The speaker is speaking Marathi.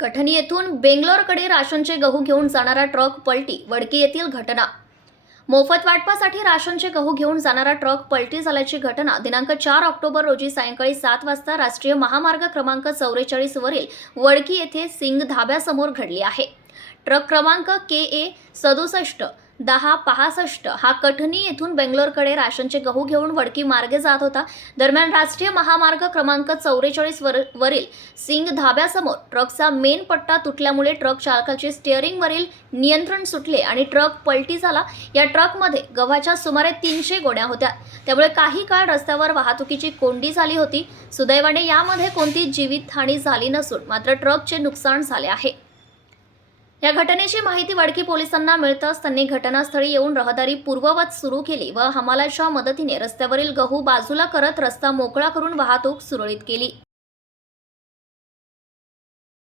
कठणी येथून बेंगलोरकडे राशनचे गहू घेऊन जाणारा ट्रक पलटी वडकी येथील घटना. मोफत वाटपासाठी राशनचे गहू घेऊन जाणारा ट्रक पलटी झाल्याची घटना दिनांक चार ऑक्टोबर रोजी सायंकाळी सात वाजता राष्ट्रीय महामार्ग क्रमांक चौवेचाळीस वरील वडकी येथे सिंग धाब्यासमोर घडली आहे. ट्रक क्रमांक के ए सदुसष्ट दहा पासष्ट. हा कठनी येथून बेंगलोरकडे राशनचे गहू घेऊन वडकी मार्गे जात होता. दरम्यान राष्ट्रीय महामार्ग क्रमांक चौवेचाळीस वर वरील सिंग धाब्यासमोर ट्रकचा मेन पट्टा तुटल्यामुळे ट्रक चालकाचे स्टिअरिंगवरील नियंत्रण सुटले आणि ट्रक पलटी झाला. या ट्रकमध्ये गव्हाच्या सुमारे तीनशे गोण्या होत्या. त्यामुळे काही काळ रस्त्यावर वाहतुकीची कोंडी झाली होती. सुदैवाने यामध्ये कोणती जीवितहानी झाली नसून मात्र ट्रकचे नुकसान झाले आहे. या घटनेची माहिती वडकी पोलिसांना मिळताच त्यांनी घटनास्थळी येऊन रहदारी पूर्ववत सुरू केली व हमालाच्या मदतीने रस्त्यावरील गहू बाजूला करत रस्ता मोकळा करून वाहतूक सुरळीत केली.